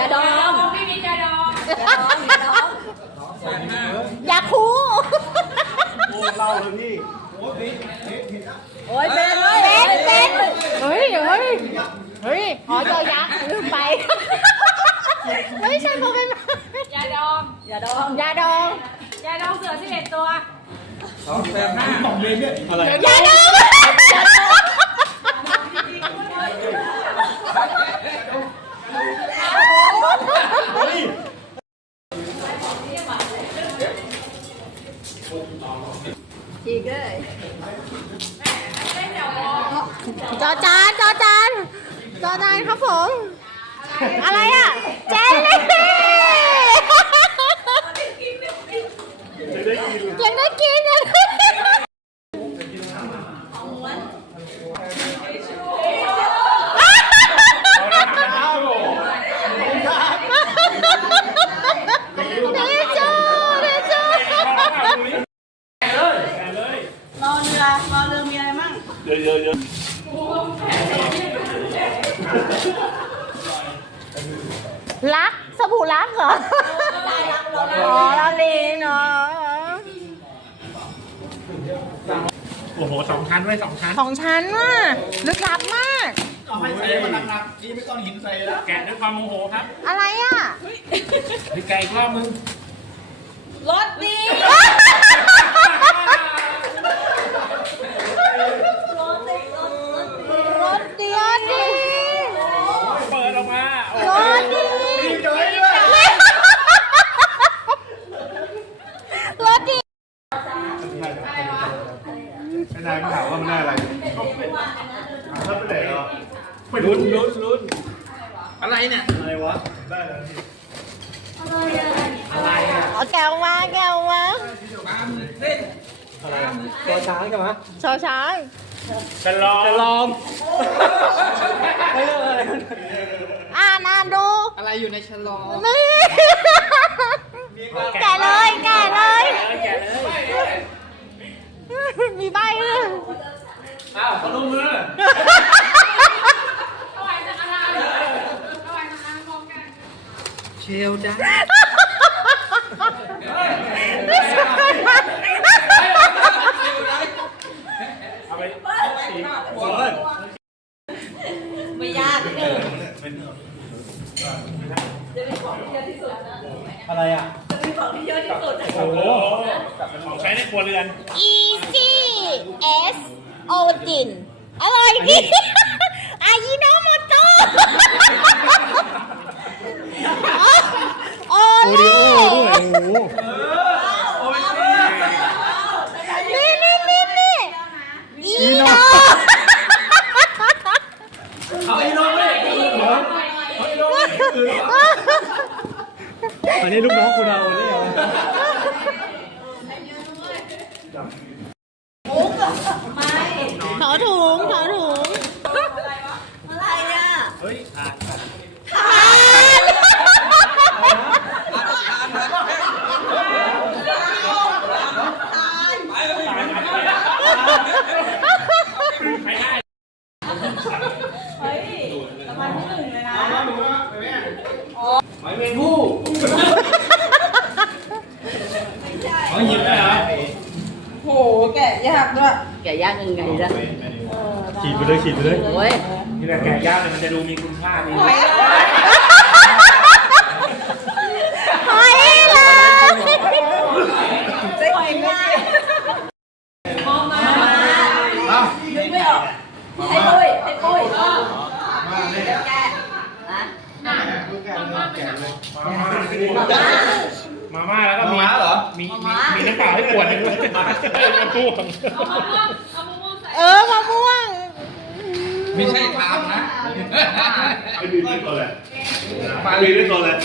อย่าดอง ไม่มีจะดองอย่าดองอย่าดองอย่าคูโอ้เล่าเลยพี่โอ้ยเป็นเป็นเป็นเฮ้ยเฮ้ยเฮ้ยหอจอยักษ์ลืมไปไม่ใช่เพราะเป็นอย่าดองอย่าดองอย่าดองอย่าดองเสือสิบเอ็ดตัวอะไรอย่าดองอย่าดอง เฮ้ย อีกเลยจอจานจอจานจอจานครับผม อะไรอะ เจลลี่จะได้กินยังได้กินอะเดจูเดจู รอเรือรอเรือมีอะไรมั่ง เยอะเยอะเยอะ รักสบู่รักเหรออ๋อลาลีเนาะ โอ้โหสองชั้นไว้สองชั้น ของฉันว่ะลึกลับมาก เอาให้ใส่มันหนักๆนี่ไม่ต้องหินใส่แล้วแกะด้วยความโมโหครับอะไรอะพี่แกะอีกรอบนึง รถดี รถเดียวดิ เปิดออกมา รถดี ดีใจด้วย รถดี ไม่ได้ไม่ถามว่ามันได้อะไรถ้าไปไหนเหรอไป ลุ้นลุ้นลุ้นอะไรเนี่ย อะไรวะ ได้แล้วพี่อะไรอะเอาแก้วมาแก้วมาอะไรอะตัวช้างใช่ไหมชอช้างจะลองจะลองไม่เลิกอะไรอ่านอ่านดู อะไรอยู่ในฉลองนี่แกะเลยแกะเลย แกะเลย มีใบด้วย อ้าวขนมมือ ถวายสังฆทานถวายสังฆทานพร้อมกัน เชลจ้าเอาไปสีโอ้ยไม่ยากหนึ่งอะไรอะโอ้โหของใช้ในครัวเรือน Easy S O จินอร่อยดิ อายิโนโมโตโอ โอ เล่ ริโอ้ด้วยโอ้โห นี่นี่นี่นี่อีโน เอาอีโน่ไม่ อันนี้ลูกน้องคุณเอาเลยเหรอ ถอถุงถอถุง อะไรอะ เฮ้ยอ่าน ทาน หอยเมงผู้หอยหยิบได้เหรอ โห แกะยากด้วย แกะย่างยังไงล่ะขีดไปเลยขีดไปเลย โอ้ยนี่แหละแกะย่างเนี่ยมันจะดูมีคุณค่าดีหอยอะไรหอยเลยหอยง่ายอ้าวนึกไม่ออกให้ปุ้ยให้ปุ้ยแกะนะมาม่าแล้วก็มีมีมีมีน้ำเปล่าให้ขวดหนึงด้วยมาพูดเอามะม่วงเอามะม่วงใส่ เออมะม่วง ไม่ใช่ทามนะไม่มีด้วยตัวเลยมามีด้วยตัวเลย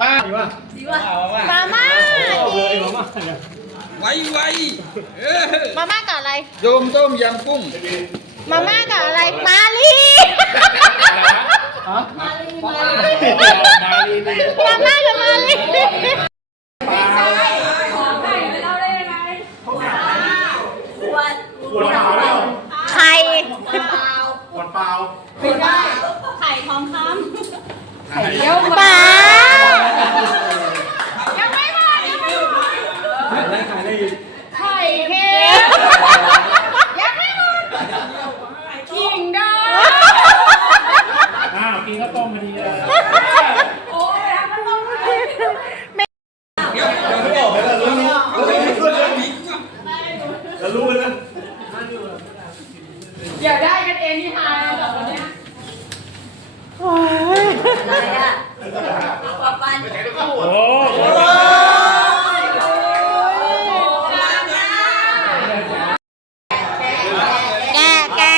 มาดีป่ะดีว่ะมาม่าเลยมาม่าเนี่ยไวไวเออมาม่ากับอะไรโยมต้มยำกุ้ง มาม่ากับอะไร มาลีฮะมาลีมาลีดีมาม่ากับมาลี ของไข่ไปเล่าได้ยังไง ขวด ขวดเปล่าแล้ว ไข่ เปล่า ขวดเปล่า ไม่ได้ ไข่ทองค เดี๋ยว ปลา พอดีเลยเดี๋ยวเดี๋ยว ไม่บอกเลยแล้วรู้ เอาไปเลยเอาไปอีกว่ะ แล้วรู้เลย เดี๋ยวได้กันเองที่หายแล้วแบบเนี้ย อะไรอะปะปัน โอ้ แกะแกะ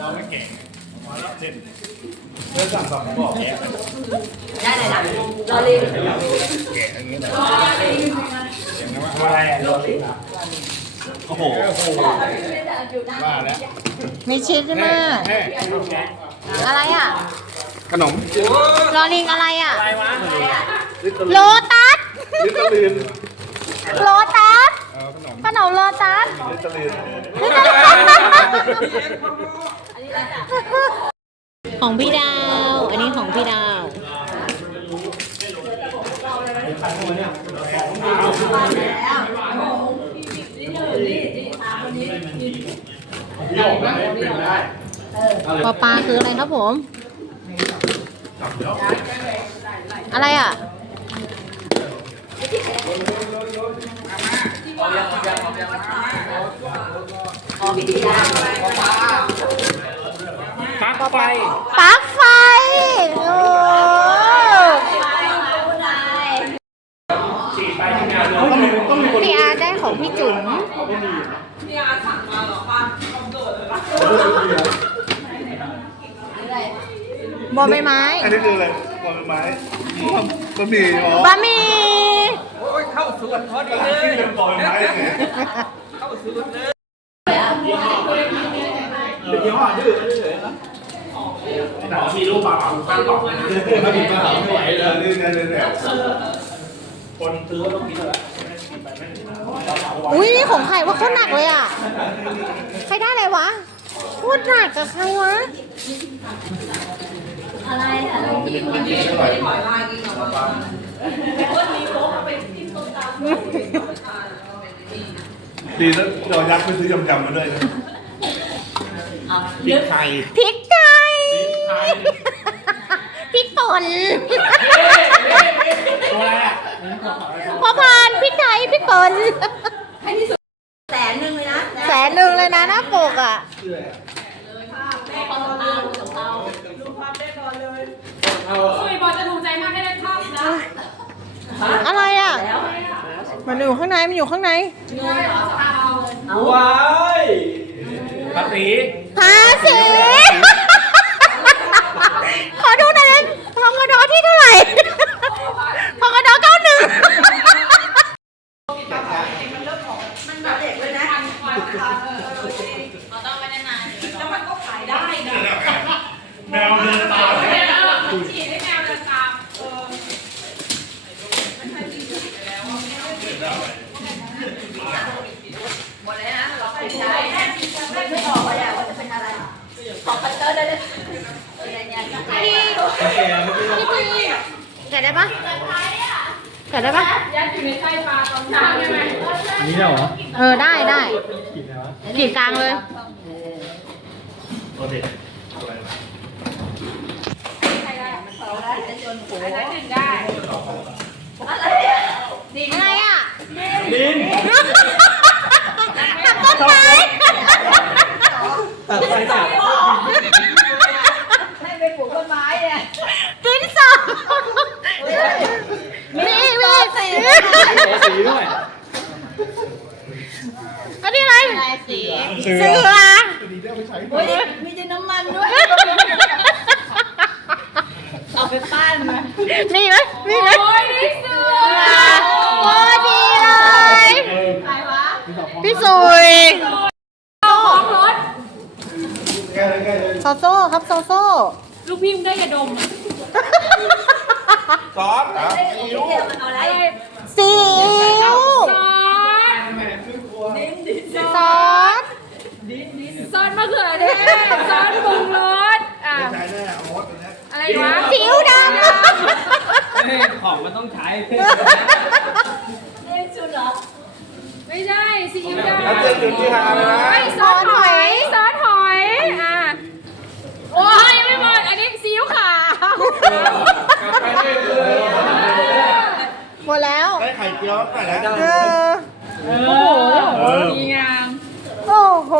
เราไม่แก่มาแล้วเล่นเรื่องสั่งสอนบอกแก่ ได้เลยนะรอลิง แก่อย่างนี้นะทำอะไรอะโอ้โห ว่าแล้วมีชีสใช่ไหมแม่อะไรอะ ขนมลอลิงอะไรอะโลตัสลิตเตอร์ลีนโลตัสเออขนมขนมโลตัสลิตเตอร์ลีนของพี่ดาว อันนี้ของพี่ดาว พี่ออกมาไม่เป็นได้ปลาปลาคืออะไรครับผม อะไรอะปักไฟปลั๊กไฟโอ้ ต้องมีต้องมีคน พี่อาร์ได้ของพี่จุ๋มบอใบไม้ อันนี้คืออะไรบอลไม้บะหมี่อ๋อบะหมี่โอ้ยเข้าสวนพอดีเลที่ยเป็นบอลไม้เนี่ยเข้าสวนเลยเป็นยี่ห้อดื้อแต่มีรูปปลาปลาข้างกล่องไม่มีปลาไม่ไหวเลยนี่เนี่ยเนี่ยคนซื้อต้องกินแล้ว อุ้ยนี่ของใครว่าโคตรหนักเลยอะ ใครได้อะไรวะโคตรหนักกับใครวะ อะไรอะดีแล้วเรายักษ์ไปซื้อยำยำมาด้วยนะพริกไทยพริกไทยพริกป่นตัวอะไรอะพอพานพริกไทยพริกป่น ให้ที่สุดแสนหนึ่งเลยนะแสนหนึ่งเลยนะหน้าปกอะคุยบอลจะถูกใจมากให้ได้ชอบนะอะไรอะมันอยู่ข้างใน มันอยู่ข้างในว้ายภาษี ภาษี ขอดูหน่อยนะพกดที่เท่าไหร่พกดเก้าหนึ่ง มันแบบเด็กเลยนะแล้วมันก็ขายได้นะ แมวเดินตาม ฉีดให้แมวเดินตามเออ หมดเลยนะเราไปใช้ไม่ไม่บอกว่าอยากว่าจะเป็นอะไรขอคัตเตอร์ได้เลยอะไรเนี่ยจะขาย แกะได้ปะแกะได้ปะ ยัดอยู่ ในไส้ปลาตอนเช้าใช่ไหมนี่เหรอเออได้ได้กรีดกลางเลยโอเคอันนั้นดึงได้อะไรเนี่ยอะไรอะ ลินหักต้นไม้ ตัดไปตัด ให้ไปปลูกต้นไม้เนี่ย ดินสอมีมีสี สีด้วย อันนี้อะไรสี เสื เสื อ อ เฮ้ยมีแต่น้ำมันด้วย เอาไปปั้นมามีไหมมีไหมโอ้ยนี่เสือโอ้ดีเลย ใครวะพี่สุยของรถแก้เลยแก้เลยโซโซ่ครับโซโซ่ลูกพิมพ์ได้ยาดมอะ ซอสครับเดี๋ยวมันเอาอะไร ซีอิ๊ว ซอส ซอส ซอสมะเขือเทศซอสปรุงรสอะ ใช้แน่โอ๊ตอันนี้ อะไรวะ ซีอิ๊วด ของมันต้องใช้เล่นชุดเหรอ ไม่ใช่ซีอิ๊วดำ แล้วเจอจุดที่หาเลยนะไอ้ซอสหอยซอสหอย อะ โอ้ยยังไม่หมด อันนี้ซีหมดแล้ว ได้ไข่เจียวแต่แล้วเออ โอ้โหดีงาม โอ้โห